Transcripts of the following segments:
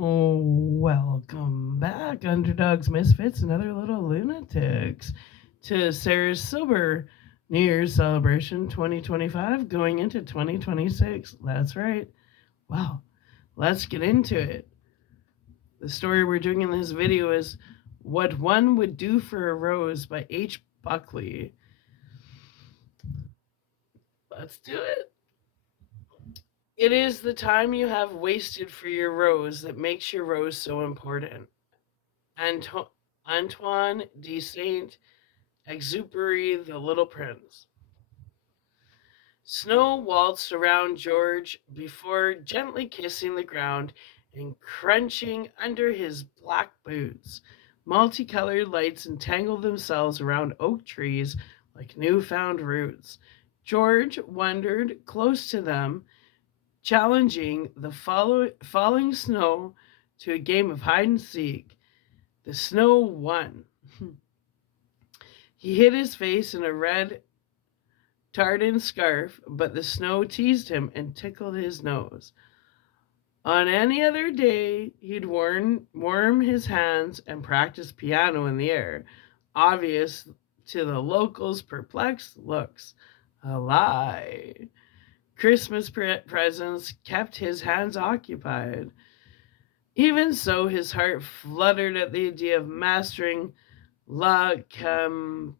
Oh, welcome back, underdogs, misfits, and other little lunatics, to Sarah's Sober New Year's celebration 2025 going into 2026. That's right. Well, let's get into it. The story we're doing in this video is What One Would Do for a Rose by H. Buckley. Let's do it. It is the time you have wasted for your rose that makes your rose so important. Antoine de Saint Exupery, The Little Prince. Snow waltzed around George before gently kissing the ground and crunching under his black boots. Multicolored lights entangled themselves around oak trees like newfound roots. George wandered close to them, challenging the falling snow to a game of hide and seek. The snow won. He hid his face in a red tartan scarf, but the snow teased him and tickled his nose. On any other day, he'd warm his hands and practice piano in the air, obvious to the locals' perplexed looks. A lie. Christmas presents kept his hands occupied. Even so, his heart fluttered at the idea of mastering La Campanella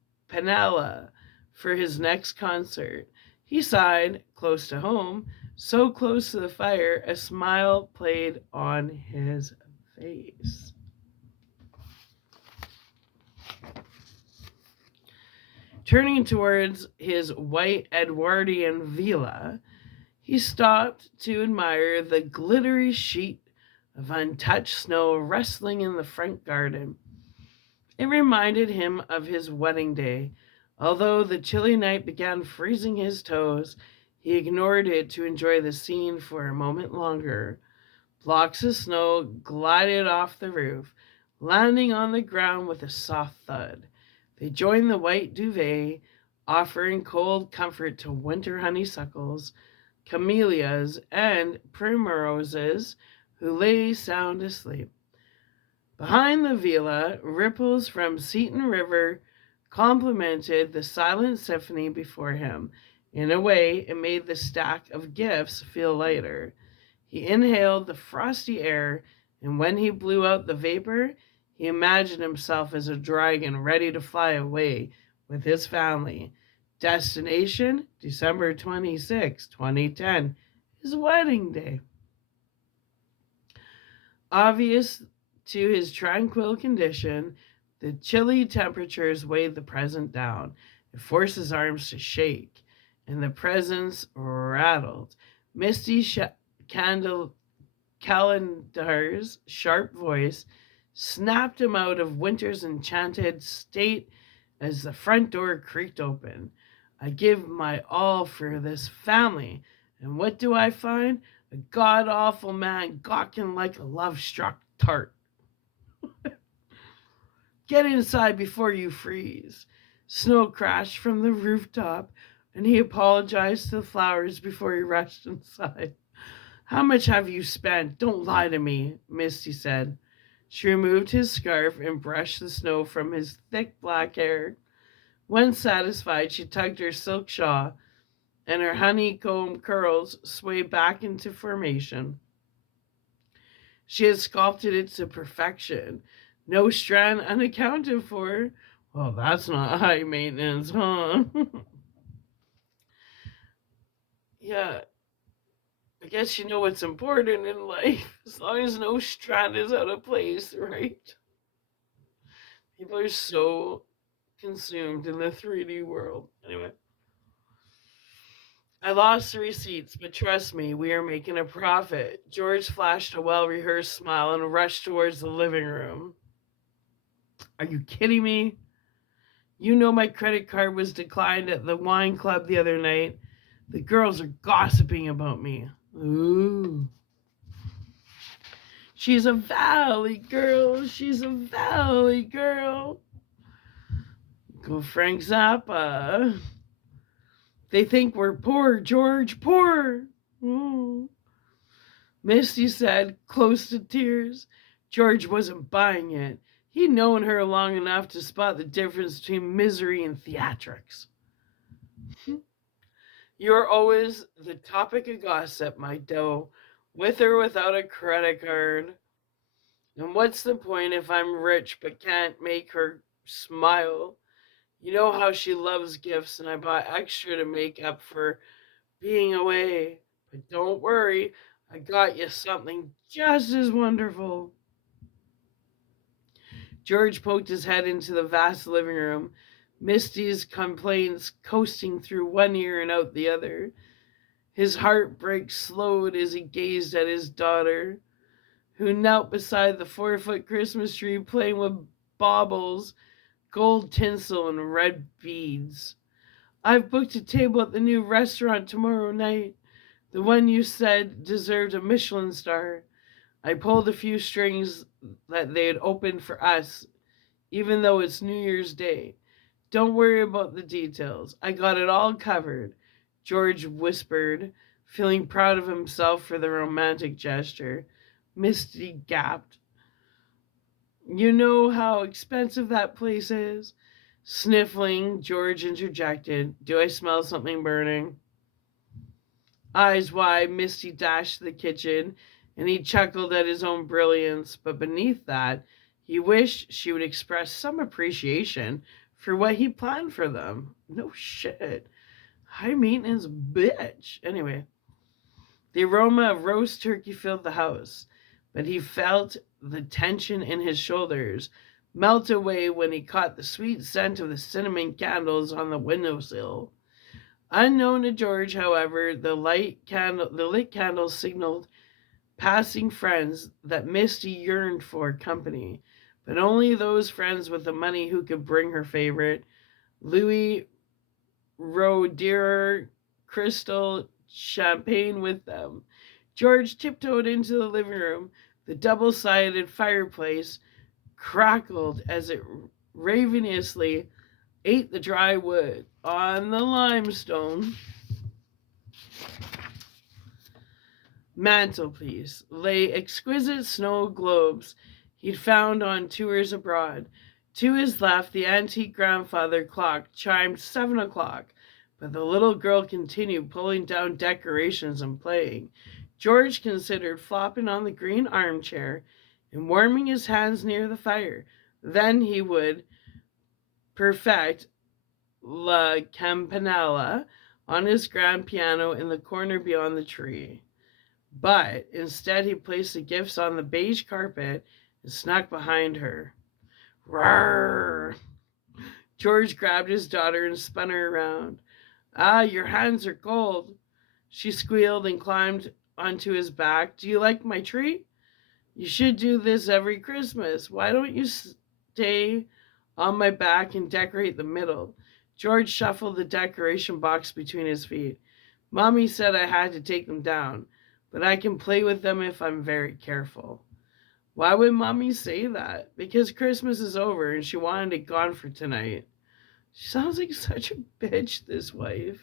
for his next concert. He sighed, close to home, so close to the fire, a smile played on his face. Turning towards his white Edwardian villa, he stopped to admire the glittery sheet of untouched snow rustling in the front garden. It reminded him of his wedding day. Although the chilly night began freezing his toes, he ignored it to enjoy the scene for a moment longer. Blocks of snow glided off the roof, landing on the ground with a soft thud. They joined the white duvet, offering cold comfort to winter honeysuckles, camellias, and primroses who lay sound asleep. Behind the villa, ripples from Seton River complemented the silent symphony before him. In a way, it made the stack of gifts feel lighter. He inhaled the frosty air, and when he blew out the vapor, he imagined himself as a dragon ready to fly away with his family. Destination, December 26, 2010, his wedding day. Obvious to his tranquil condition, the chilly temperatures weighed the present down. It forced his arms to shake, and the presents rattled. Misty Calendar's sharp voice snapped him out of winter's enchanted state as the front door creaked open. I give my all for this family, and what do I find? A god-awful man gawking like a love-struck tart. Get inside before you freeze. Snow crashed from the rooftop, and he apologized to the flowers before he rushed inside. How much have you spent? Don't lie to me, Misty said. She removed his scarf and brushed the snow from his thick black hair. When satisfied, she tugged her silk shawl, and her honeycomb curls swayed back into formation. She had sculpted it to perfection. No strand unaccounted for. Well, that's not high maintenance, huh? Yeah, I guess you know what's important in life, as long as no strand is out of place, right? People are so consumed in the 3D world. Anyway, I lost the receipts, but trust me, we are making a profit. George flashed a well rehearsed smile and rushed towards the living room. Are you kidding me? You know my credit card was declined at the wine club the other night. The girls are gossiping about me. Ooh. She's a valley girl. She's a valley girl. Go Frank Zappa. They think we're poor, George, poor. Ooh. Misty said, close to tears. George wasn't buying it. He'd known her long enough to spot the difference between misery and theatrics. You're always the topic of gossip, my doe, with or without a credit card. And what's the point if I'm rich but can't make her smile? You know how she loves gifts, and I bought extra to make up for being away. But don't worry, I got you something just as wonderful. George poked his head into the vast living room, Misty's complaints coasting through one ear and out the other. His heartbreak slowed as he gazed at his daughter, who knelt beside the 4-foot Christmas tree playing with baubles, gold tinsel, and red beads. I've booked a table at the new restaurant tomorrow night, the one you said deserved a Michelin star. I pulled a few strings that they had opened for us, even though it's New Year's Day. Don't worry about the details. I got it all covered, George whispered, feeling proud of himself for the romantic gesture. Misty gasped. You know how expensive that place is? Sniffling, George interjected. Do I smell something burning? Eyes wide, Misty dashed to the kitchen, and he chuckled at his own brilliance, but beneath that, he wished she would express some appreciation for what he planned for them. No shit. High maintenance bitch. Anyway, the aroma of roast turkey filled the house, but he felt the tension in his shoulders melt away when he caught the sweet scent of the cinnamon candles on the windowsill. Unknown to George, however, the lit candles signaled passing friends that Misty yearned for company, but only those friends with the money who could bring her favorite Louis Roederer crystal champagne with them. George tiptoed into the living room. The double-sided fireplace crackled as it ravenously ate the dry wood. On the limestone mantelpiece lay exquisite snow globes he'd found on tours abroad. To his left, the antique grandfather clock chimed 7 o'clock, but the little girl continued pulling down decorations and playing. George considered flopping on the green armchair and warming his hands near the fire. Then he would perfect La Campanella on his grand piano in the corner beyond the tree. But instead he placed the gifts on the beige carpet and snuck behind her. Rawr! George grabbed his daughter and spun her around. Ah, your hands are cold. She squealed and climbed onto his back. Do you like my tree? You should do this every Christmas. Why don't you stay on my back and decorate the middle? George shuffled the decoration box between his feet. Mommy said I had to take them down, but I can play with them if I'm very careful. Why would Mommy say that? Because Christmas is over and she wanted it gone for tonight. She sounds like such a bitch, this wife.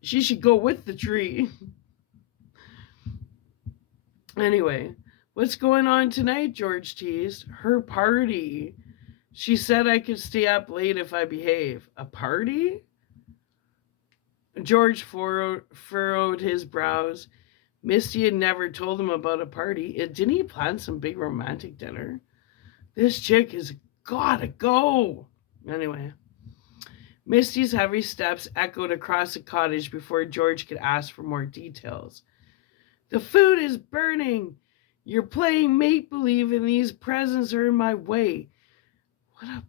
She should go with the tree. Anyway, what's going on tonight? George teased. Her party. She said I could stay up late if I behave. A party? George furrowed his brows. Misty had never told him about a party. Didn't he plan some big romantic dinner? This chick has gotta go. Anyway, Misty's heavy steps echoed across the cottage before George could ask for more details. The food is burning. You're playing make-believe and these presents are in my way. What a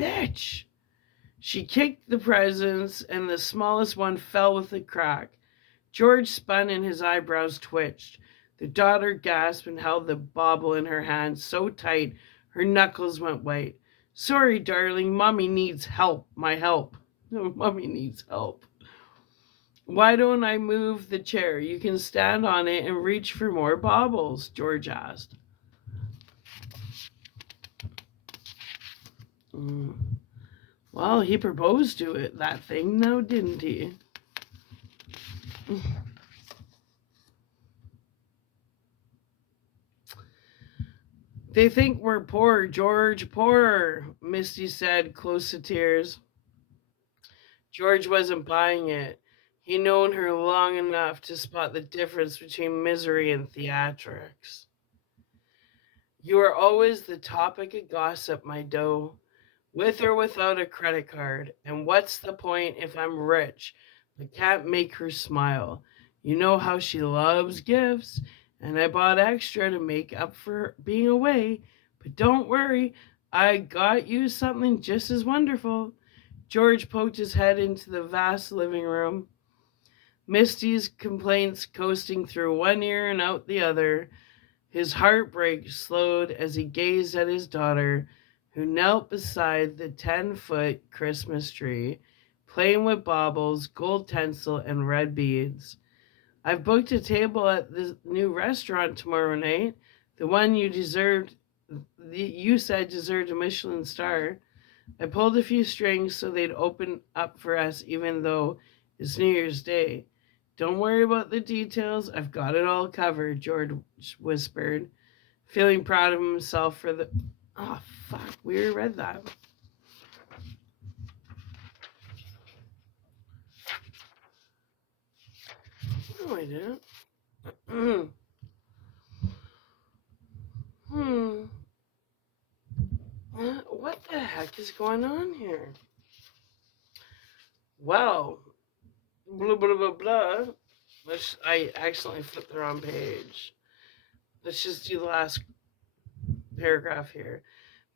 bitch. She kicked the presents and the smallest one fell with a crack. George spun and his eyebrows twitched. The daughter gasped and held the bauble in her hand so tight her knuckles went white. Sorry, darling, Mommy needs help. My help. No, Mommy needs help. Why don't I move the chair? You can stand on it and reach for more baubles, George asked. Well, he proposed to it, that thing, now, didn't he? They think we're poor, George, poor, Misty said, close to tears. George wasn't buying it. He'd known her long enough to spot the difference between misery and theatrics. You are always the topic of gossip, my doe, with or without a credit card. And what's the point if I'm rich but can't make her smile? You know how she loves gifts, and I bought extra to make up for being away. But don't worry, I got you something just as wonderful. George poked his head into the vast living room, Misty's complaints coasting through one ear and out the other. His heartbreak slowed as he gazed at his daughter, who knelt beside the 10-foot Christmas tree, playing with baubles, gold tinsel, and red beads. I've booked a table at the new restaurant tomorrow night, the one you said deserved a Michelin star. I pulled a few strings so they'd open up for us even though it's New Year's Day. Don't worry about the details. I've got it all covered, George whispered, feeling proud of himself for the... Oh, fuck. We already read that. No, I didn't. What the heck is going on here? Well, blah, blah, blah, blah. I accidentally flipped the wrong page. Let's just do the last paragraph here.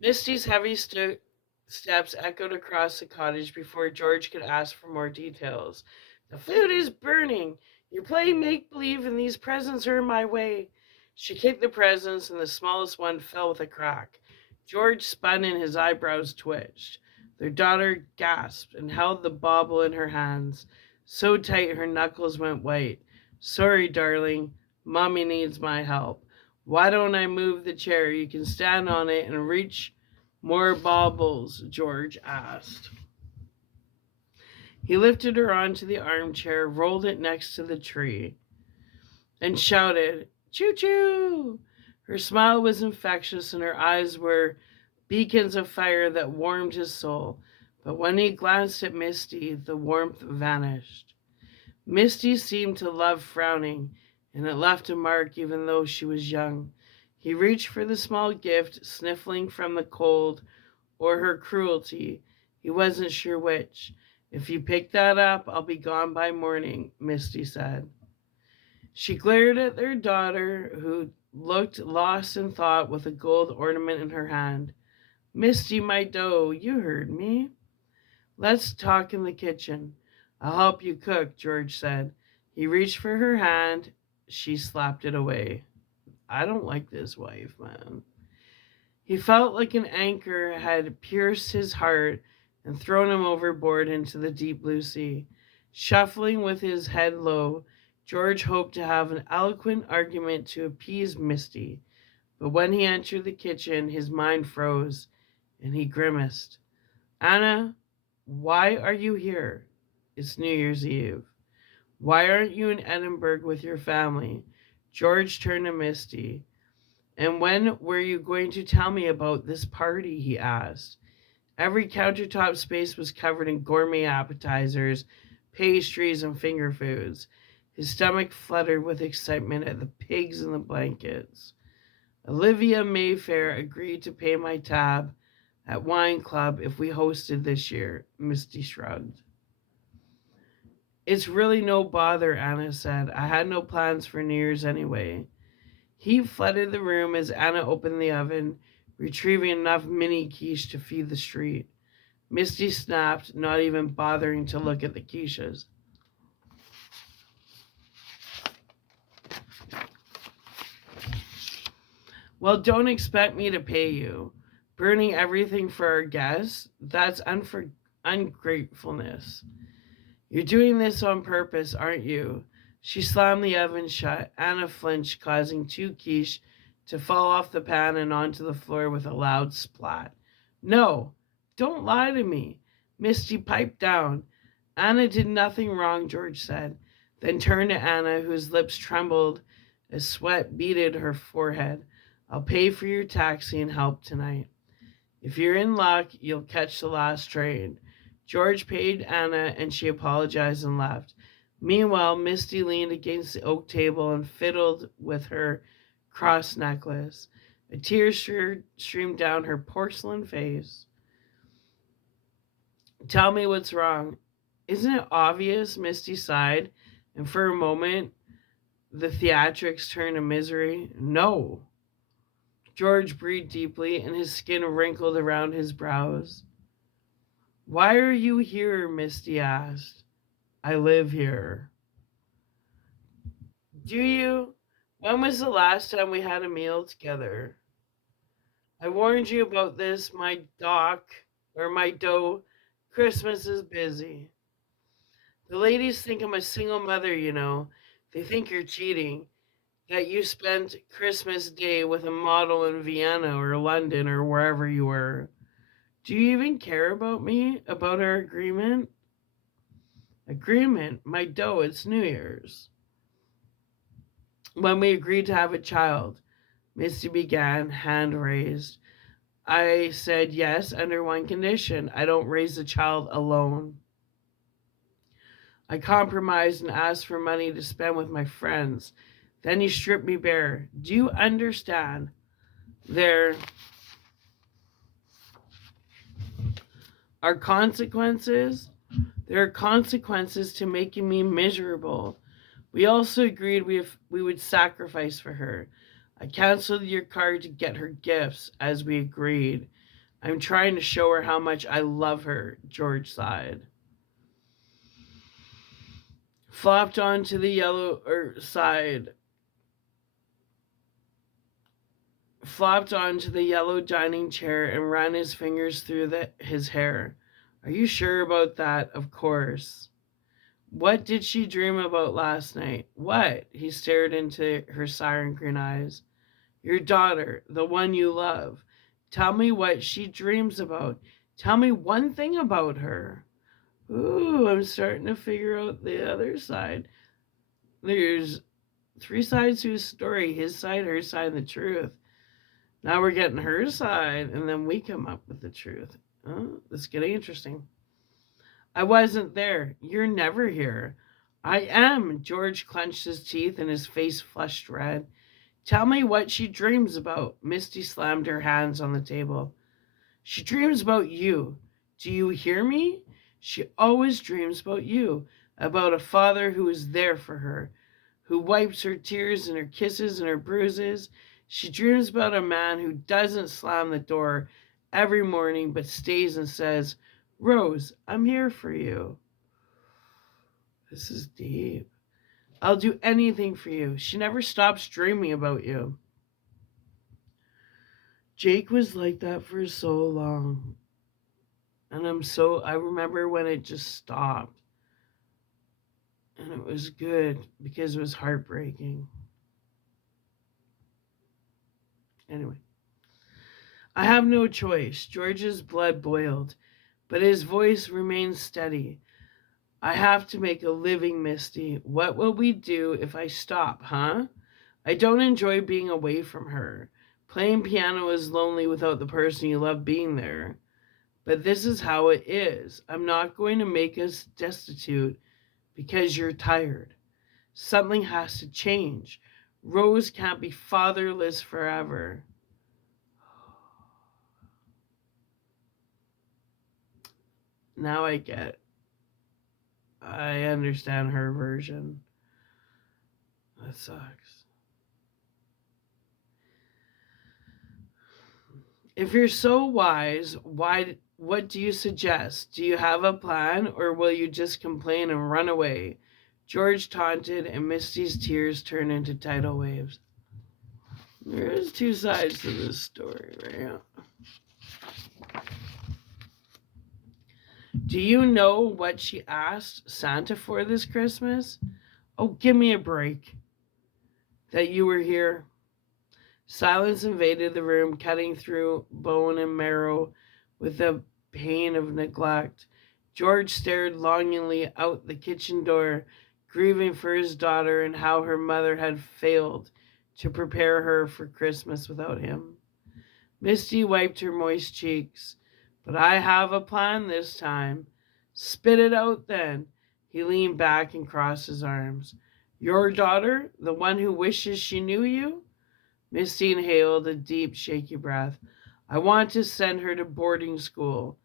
Misty's heavy steps echoed across the cottage before George could ask for more details. The food is burning. You're playing make-believe and these presents are in my way. She kicked the presents and the smallest one fell with a crack. George spun and his eyebrows twitched. Their daughter gasped and held the bauble in her hands, so tight her knuckles went white. Sorry, darling. Mommy needs my help. Why don't I move the chair? You can stand on it and reach more baubles, George asked. He lifted her onto the armchair, rolled it next to the tree, and shouted, "Choo-choo!" Her smile was infectious and her eyes were beacons of fire that warmed his soul. But when he glanced at Misty, the warmth vanished. Misty seemed to love frowning, and it left a mark even though she was young. He reached for the small gift, sniffling from the cold or her cruelty. He wasn't sure which. If you pick that up, I'll be gone by morning, Misty said. She glared at their daughter, who looked lost in thought with a gold ornament in her hand. Misty, my doe, you heard me. Let's talk in the kitchen. I'll help you cook, George said. He reached for her hand. She slapped it away. I don't like this wife, man. He felt like an anchor had pierced his heart and thrown him overboard into the deep blue sea. Shuffling with his head low, George hoped to have an eloquent argument to appease Misty, but when he entered the kitchen, his mind froze, and he grimaced. Anna, why are you here? It's New Year's Eve. Why aren't you in Edinburgh with your family? George turned to Misty. And when were you going to tell me about this party? He asked. Every countertop space was covered in gourmet appetizers, pastries, and finger foods. His stomach fluttered with excitement at the pigs and the blankets. Olivia Mayfair agreed to pay my tab at Wine Club if we hosted this year, Misty shrugged. It's really no bother, Anna said. I had no plans for New Year's anyway. He flooded the room as Anna opened the oven, retrieving enough mini quiche to feed the street. Misty snapped, not even bothering to look at the quiches. Well, don't expect me to pay you. Burning everything for our guests? That's ungratefulness. You're doing this on purpose, aren't you? She slammed the oven shut. Anna flinched, causing 2 quiche to fall off the pan and onto the floor with a loud splat. No, don't lie to me. Misty piped down. Anna did nothing wrong, George said, then turned to Anna, whose lips trembled as sweat beaded her forehead. I'll pay for your taxi and help tonight. If you're in luck, you'll catch the last train. George paid Anna and she apologized and left. Meanwhile, Misty leaned against the oak table and fiddled with her cross necklace. A tear streamed down her porcelain face. Tell me what's wrong. Isn't it obvious? Misty sighed, and for a moment the theatrics turned to misery. No. George breathed deeply, and his skin wrinkled around his brows. Why are you here? Misty asked. I live here. Do you? When was the last time we had a meal together? I warned you about this, my dough. Christmas is busy. The ladies think I'm a single mother, you know. They think you're cheating, that you spent Christmas Day with a model in Vienna or London or wherever you were. Do you even care about me? About our agreement? Agreement? My dough, it's New Year's. When we agreed to have a child, Misty began, hand raised. I said yes under one condition. I don't raise the child alone. I compromised and asked for money to spend with my friends. Then he stripped me bare. Do you understand? There are consequences. There are consequences to making me miserable. We also agreed we would sacrifice for her. I canceled your card to get her gifts, as we agreed. I'm trying to show her how much I love her, George sighed. Flopped onto the yellow side. Flopped onto the yellow dining chair and ran his fingers through his hair. Are you sure about that? Of course. What did she dream about last night? What? He stared into her siren green eyes. Your daughter, the one you love. Tell me what she dreams about. Tell me one thing about her. Ooh, I'm starting to figure out the other side. There's three sides to his story: his side, her side, and the truth. Now we're getting her side, and then we come up with the truth. Oh, this is getting interesting. I wasn't there. You're never here. I am. George clenched his teeth and his face flushed red. Tell me what she dreams about. Misty slammed her hands on the table. She dreams about you. Do you hear me? She always dreams about you, about a father who is there for her, who wipes her tears and her kisses and her bruises. She dreams about a man who doesn't slam the door every morning but stays and says, Rose, I'm here for you. This is deep. I'll do anything for you. She never stops dreaming about you. Jake was like that for so long. And I remember when it just stopped. And it was good because it was heartbreaking. Anyway, I have no choice. George's blood boiled, but his voice remained steady. I have to make a living, Misty. What will we do if I stop, huh? I don't enjoy being away from her. Playing piano is lonely without the person you love being there. But this is how it is. I'm not going to make us destitute because you're tired. Something has to change. Rose can't be fatherless forever. Now I understand her version. That sucks. If you're so wise, what do you suggest? Do you have a plan or will you just complain and run away? George taunted and Misty's tears turned into tidal waves. There's two sides to this story, right? Do you know what she asked Santa for this Christmas? Oh, give me a break. That you were here. Silence invaded the room, cutting through bone and marrow with the pain of neglect. George stared longingly out the kitchen door, grieving for his daughter and how her mother had failed. to prepare her for Christmas without him. Misty wiped her moist cheeks. But I have a plan this time. Spit it out then. He leaned back and crossed his arms. Your daughter, the one who wishes she knew you? Misty inhaled a deep, shaky breath. I want to send her to boarding school,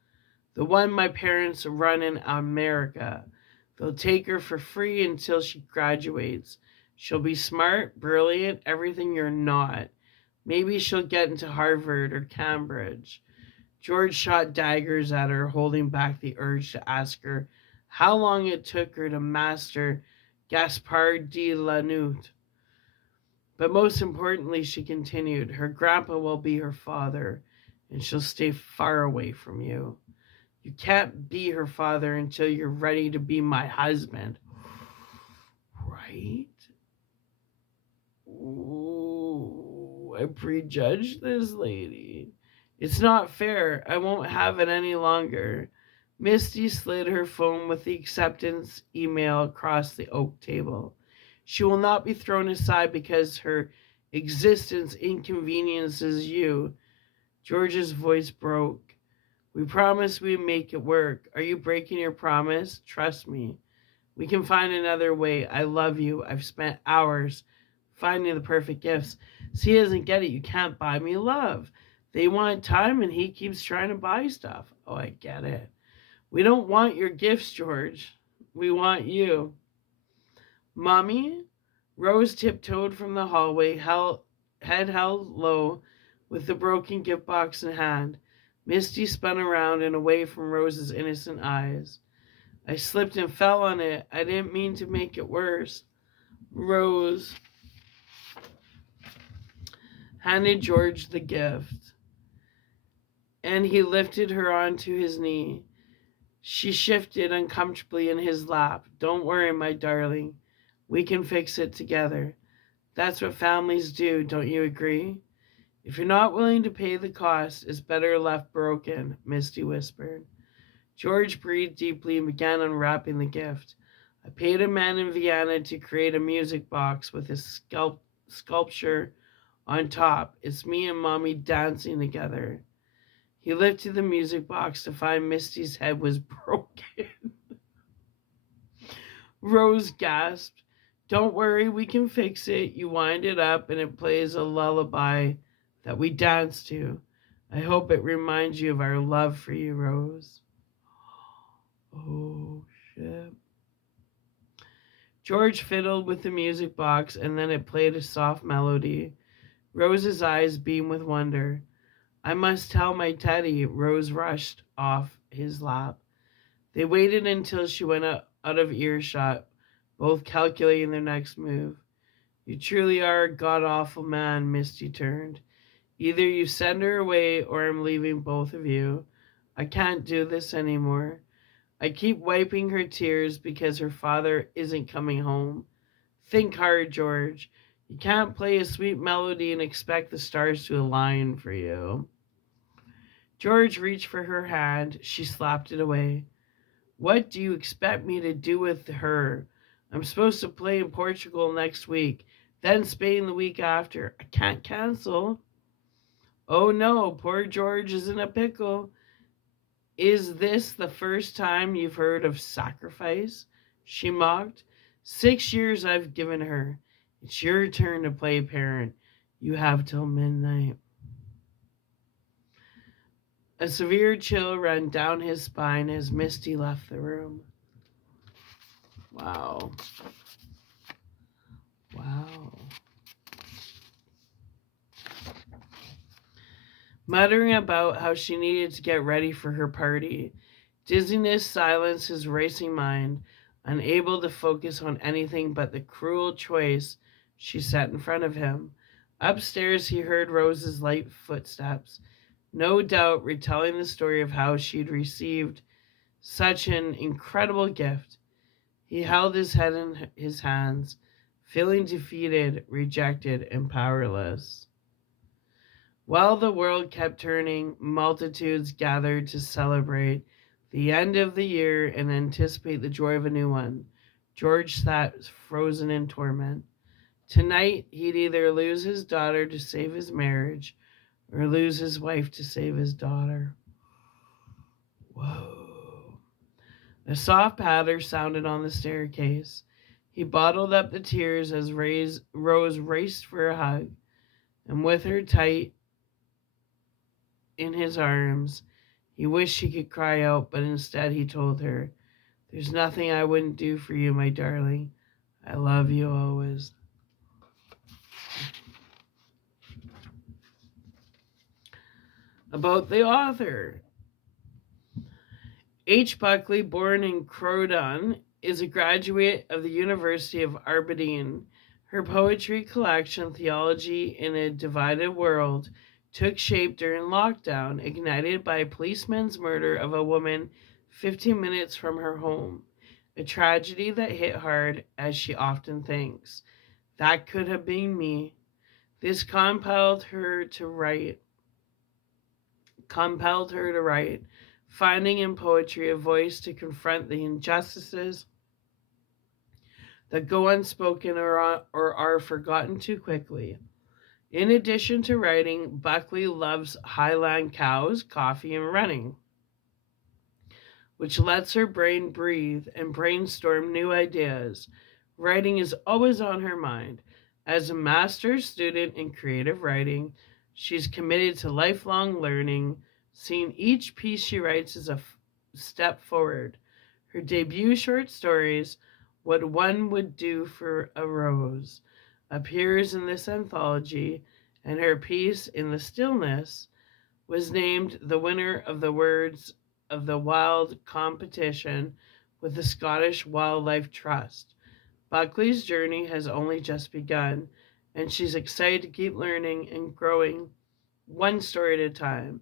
the one my parents run in America. They'll take her for free until she graduates. She'll be smart, brilliant, everything you're not. Maybe she'll get into Harvard or Cambridge. George shot daggers at her, holding back the urge to ask her how long it took her to master Gaspard de la Noot. But most importantly, she continued, her grandpa will be her father, and she'll stay far away from you. You can't be her father until you're ready to be my husband. Right? Ooh, I prejudged this lady. It's not fair. I won't have it any longer. Misty slid her phone with the acceptance email across the oak table. She will not be thrown aside because her existence inconveniences you. George's voice broke. We promised we'd make it work. Are you breaking your promise? Trust me. We can find another way. I love you. I've spent hours finding the perfect gifts. See, he doesn't get it. You can't buy me love. They want time and he keeps trying to buy stuff. Oh, I get it. We don't want your gifts, George. We want you. Mommy? Rose tiptoed from the hallway, head held low, with the broken gift box in hand. Misty spun around and away from Rose's innocent eyes. I slipped and fell on it. I didn't mean to make it worse. Rose handed George the gift, and he lifted her onto his knee. She shifted uncomfortably in his lap. Don't worry, my darling. We can fix it together. That's what families do, don't you agree? If you're not willing to pay the cost, it's better left broken, Misty whispered. George breathed deeply and began unwrapping the gift. I paid a man in Vienna to create a music box with a sculpture on top. It's me and Mommy dancing together. He lifted the music box to find Misty's head was broken. Rose gasped. Don't worry, we can fix it. You wind it up and it plays a lullaby that we dance to. I hope it reminds you of our love for you, Rose. Oh, shit. George fiddled with the music box and then it played a soft melody. Rose's eyes beamed with wonder. I must tell my Teddy. Rose rushed off his lap. They waited until she went out of earshot, both calculating their next move. You truly are a god-awful man, Misty turned. Either you send her away or I'm leaving both of you. I can't do this anymore. I keep wiping her tears because her father isn't coming home. Think hard, George. You can't play a sweet melody and expect the stars to align for you. George reached for her hand. She slapped it away. What do you expect me to do with her? I'm supposed to play in Portugal next week, then Spain the week after. I can't cancel. Oh no, poor George is in a pickle. Is this the first time you've heard of sacrifice? She mocked. 6 years I've given her. It's your turn to play parent. You have till midnight. A severe chill ran down his spine as Misty left the room. Wow. Wow. Muttering about how she needed to get ready for her party, dizziness silenced his racing mind, unable to focus on anything but the cruel choice she set in front of him. Upstairs, he heard Rose's light footsteps, no doubt retelling the story of how she'd received such an incredible gift. He held his head in his hands, feeling defeated, rejected, and powerless. While the world kept turning, multitudes gathered to celebrate the end of the year and anticipate the joy of a new one. George sat frozen in torment. Tonight, he'd either lose his daughter to save his marriage or lose his wife to save his daughter. Whoa. A soft patter sounded on the staircase. He bottled up the tears as Rose raced for a hug, and with her tight in his arms, he wished he could cry out, but instead he told her, "There's nothing I wouldn't do for you, my darling. I love you always." About the author. H. Buckley, born in Croydon, is a graduate of the University of Aberdeen. Her poetry collection, Theology in a Divided World, took shape during lockdown, ignited by a policeman's murder of a woman 15 minutes from her home. A tragedy that hit hard, as she often thinks. That could have been me. This compelled her to write, finding in poetry a voice to confront the injustices that go unspoken or are forgotten too quickly. In addition to writing, Buckley loves Highland cows, coffee, and running, which lets her brain breathe and brainstorm new ideas. Writing is always on her mind. As a master's student in creative writing, she's committed to lifelong learning, seeing each piece she writes as a step forward. Her debut short stories, What One Would Do for a Rose, appears in this anthology, and her piece, In the Stillness, was named the winner of the Words of the Wild competition with the Scottish Wildlife Trust. Buckley's journey has only just begun, and she's excited to keep learning and growing one story at a time.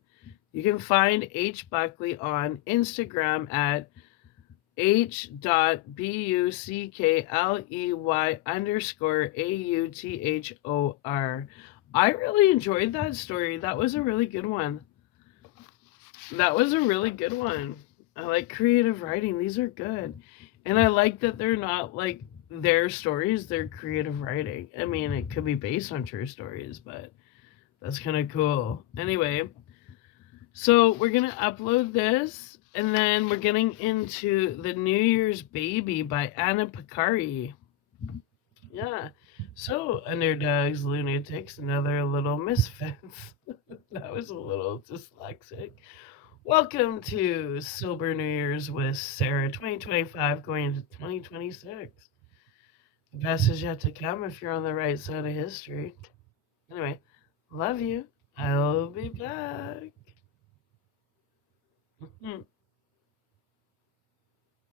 You can find H. Buckley on Instagram at h.buckley_author. I really enjoyed that story. That was a really good one. That was a really good one. I like creative writing. These are good. And I like that they're not like their stories, they're creative writing. I mean, it could be based on true stories, but that's kind of cool. Anyway, so we're going to upload this, and then we're getting into The New Year's Baby by Anna Picari. Yeah. So, underdogs, lunatics, and other little misfits. That was a little dyslexic. Welcome to Sober New Year's with Sarah 2025 going into 2026. The best is yet to come if you're on the right side of history. Anyway, love you. I'll be back.